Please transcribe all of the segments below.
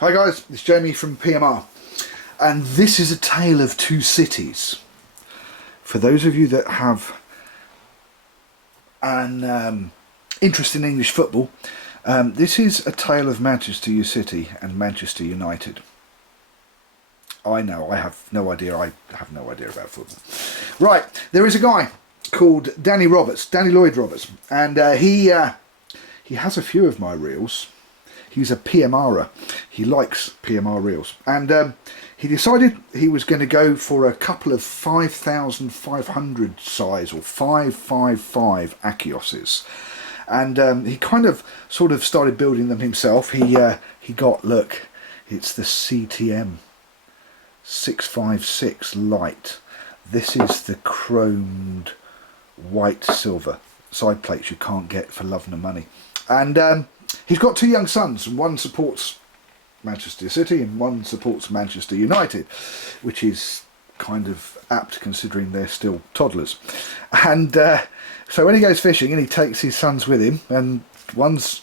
Hi guys, it's Jamie from PMR, and this is a tale of two cities. For those of you that have an interest in English football, this is a tale of Manchester City and Manchester United. I know, I have no idea about football. Right, there is a guy called Danny Lloyd Roberts, and he has a few of my reels. He's a PMRer. He likes PMR reels, and he decided he was going to go for a couple of 5,500 size or 555 Akioses, and he kind of sort of started building them himself. He got, look, it's the CTM 656 light. This is the chromed white silver side plates you can't get for love nor money, and he's got two young sons, and one supports Manchester City and one supports Manchester United, which is kind of apt considering they're still toddlers. And so when he goes fishing, and he takes his sons with him, and one's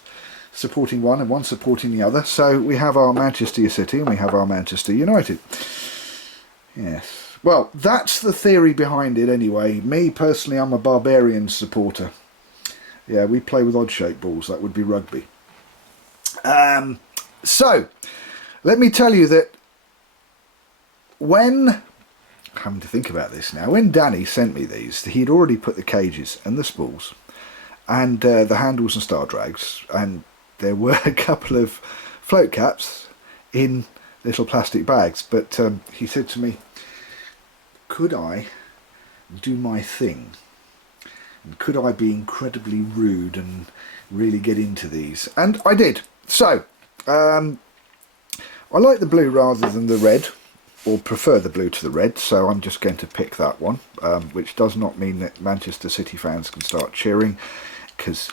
supporting one and one's supporting the other. So we have our Manchester City and we have our Manchester United. Yes. Well, that's the theory behind it anyway. Me personally, I'm a Barbarian supporter. Yeah, we play with odd-shaped balls. That would be rugby. So, let me tell you that when, having to think about this now, when Danny sent me these, he'd already put the cages and the spools and the handles and star drags, and there were a couple of float caps in little plastic bags, but he said to me, could I do my thing? And could I be incredibly rude and really get into these? And I did. So, I like the blue rather than the red, or prefer the blue to the red, so I'm just going to pick that one, which does not mean that Manchester City fans can start cheering, because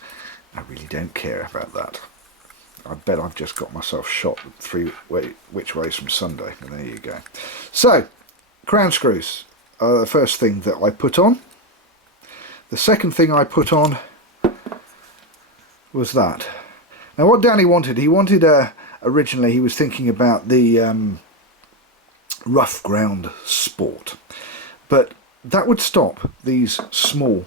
I really don't care about that. I bet I've just got myself shot which ways from Sunday, and there you go. So, crown screws are the first thing that I put on. The second thing I put on was that. Now what Danny wanted, originally he was thinking about the rough ground sport, but that would stop these small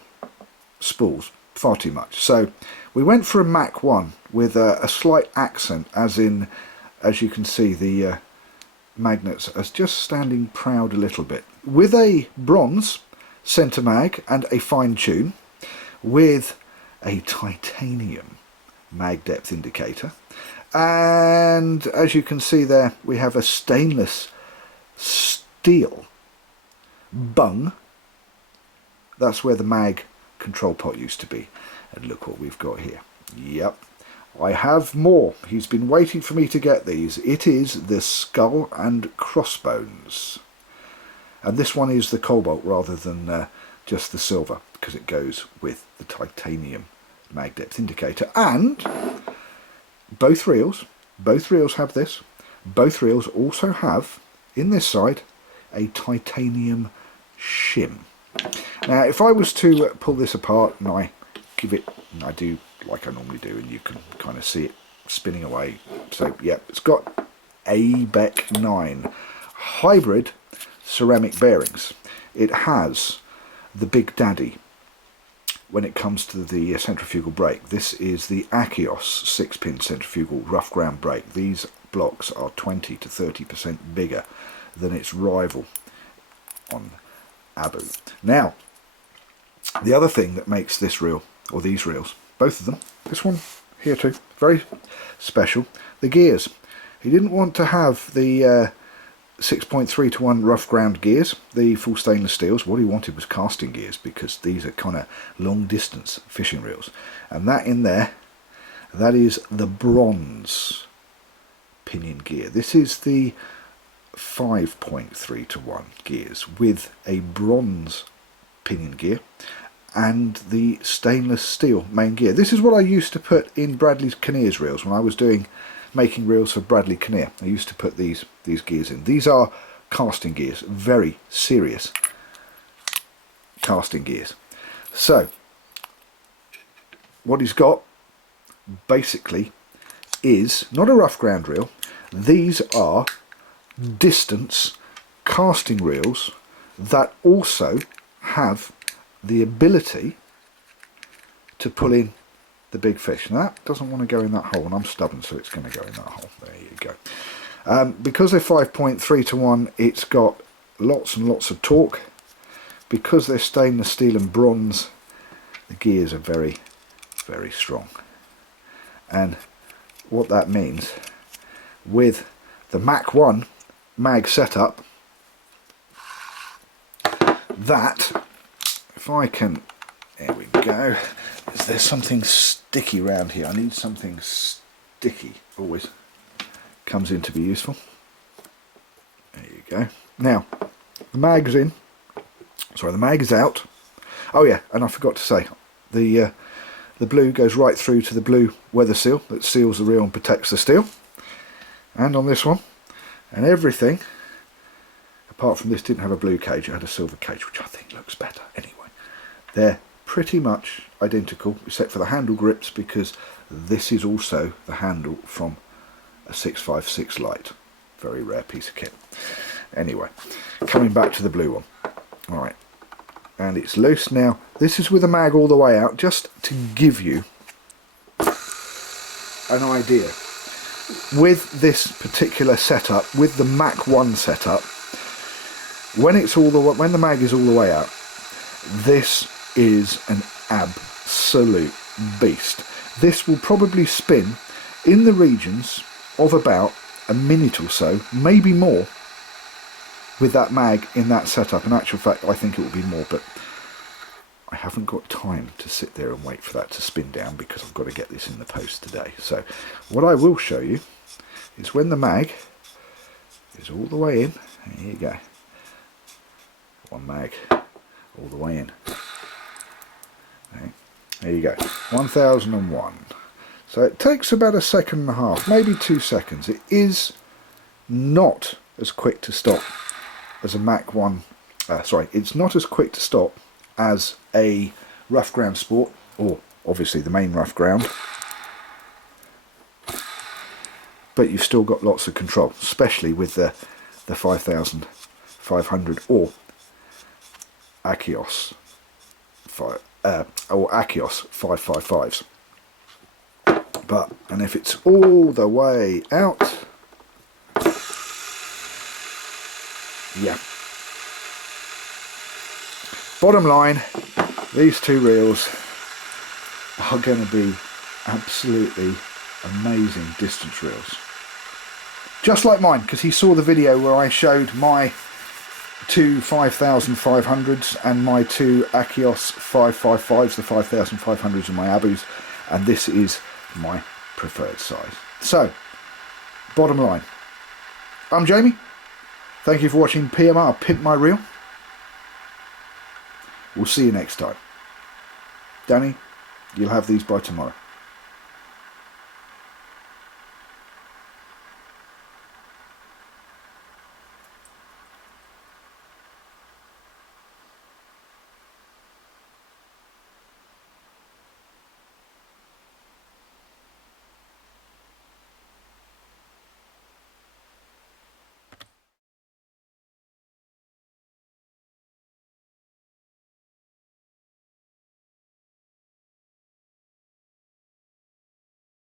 spools far too much. So we went for a Mach 1 with a slight accent, as you can see, the magnets as just standing proud a little bit, with a bronze centre mag and a fine tune, with a titanium mag depth indicator, and as you can see there, we have a stainless steel bung. That's where the mag control pot used to be, and look what we've got here. Yep, I have more. He's been waiting for me to get these. It is the skull and crossbones, and this one is the cobalt rather than just the silver, because it goes with the titanium mag depth indicator. And both reels have this. Both reels also have, in this side, a titanium shim. Now if I was to pull this apart and I do like I normally do, and you can kind of see it spinning away. So yeah, it's got ABEC 9 hybrid ceramic bearings. It has the Big Daddy when it comes to the centrifugal brake. This is the Akios 6-pin centrifugal rough ground brake. These blocks are 20 to 30% bigger than its rival on Abu. Now, the other thing that makes this reel, or these reels, both of them, this one here too, very special, the gears. He didn't want to have the 6.3 to 1 rough ground gears, the full stainless steels. What he wanted was casting gears, because these are kind of long distance fishing reels, and that in there, that is the bronze pinion gear. This is the 5.3 to 1 gears with a bronze pinion gear and the stainless steel main gear. This is what I used to put in Bradley Kinnear's reels when I was making reels for Bradley Kinnear. I used to put these gears in. These are casting gears, very serious casting gears. So what he's got basically is not a rough ground reel, These are distance casting reels that also have the ability to pull in the big fish. Now that doesn't want to go in that hole, and I'm stubborn, so it's going to go in that hole. There you go. Because they're 5.3 to 1, it's got lots and lots of torque. Because they're stainless steel and bronze, the gears are very, very strong. And what that means, with the Mach 1 mag setup, that, if I can, there we go, there's something sticky around here. I need something sticky, always comes in to be useful. There you go. Now, the mag's in. Sorry, the mag is out. Oh yeah, and I forgot to say, the blue goes right through to the blue weather seal that seals the reel and protects the steel. And on this one, and everything, apart from this, didn't have a blue cage, it had a silver cage, which I think looks better. Anyway, they're pretty much identical, except for the handle grips, because this is also the handle from a 656 light. Very rare piece of kit. Anyway, coming back to the blue one. Alright, and it's loose now. This is with the mag all the way out, just to give you an idea. With this particular setup, with the Mach 1 setup, when the mag is all the way out, this is an absolute beast. This will probably spin in the regions of about a minute or so, maybe more, with that mag in that setup. In actual fact, I think it will be more, but I haven't got time to sit there and wait for that to spin down, because I've got to get this in the post today. So what I will show you is when the mag is all the way in. There you go, one mag all the way in. Okay. There you go, 1001. So it takes about a second and a half, maybe 2 seconds. It is not as quick to stop as a Mach 1, it's not as quick to stop as a rough ground sport, or obviously the main rough ground, but you've still got lots of control, especially with the 5500 or Akios or Akios 555s. And if it's all the way out, yeah. Bottom line, these two reels are going to be absolutely amazing distance reels. Just like mine, because he saw the video where I showed my two 5500s and my two Akios 555s, the 5500s and my Abus, and this is my preferred size. So, bottom line, I'm Jamie. Thank you for watching PMR Pimp My Reel. We'll see you next time. Danny, you'll have these by tomorrow.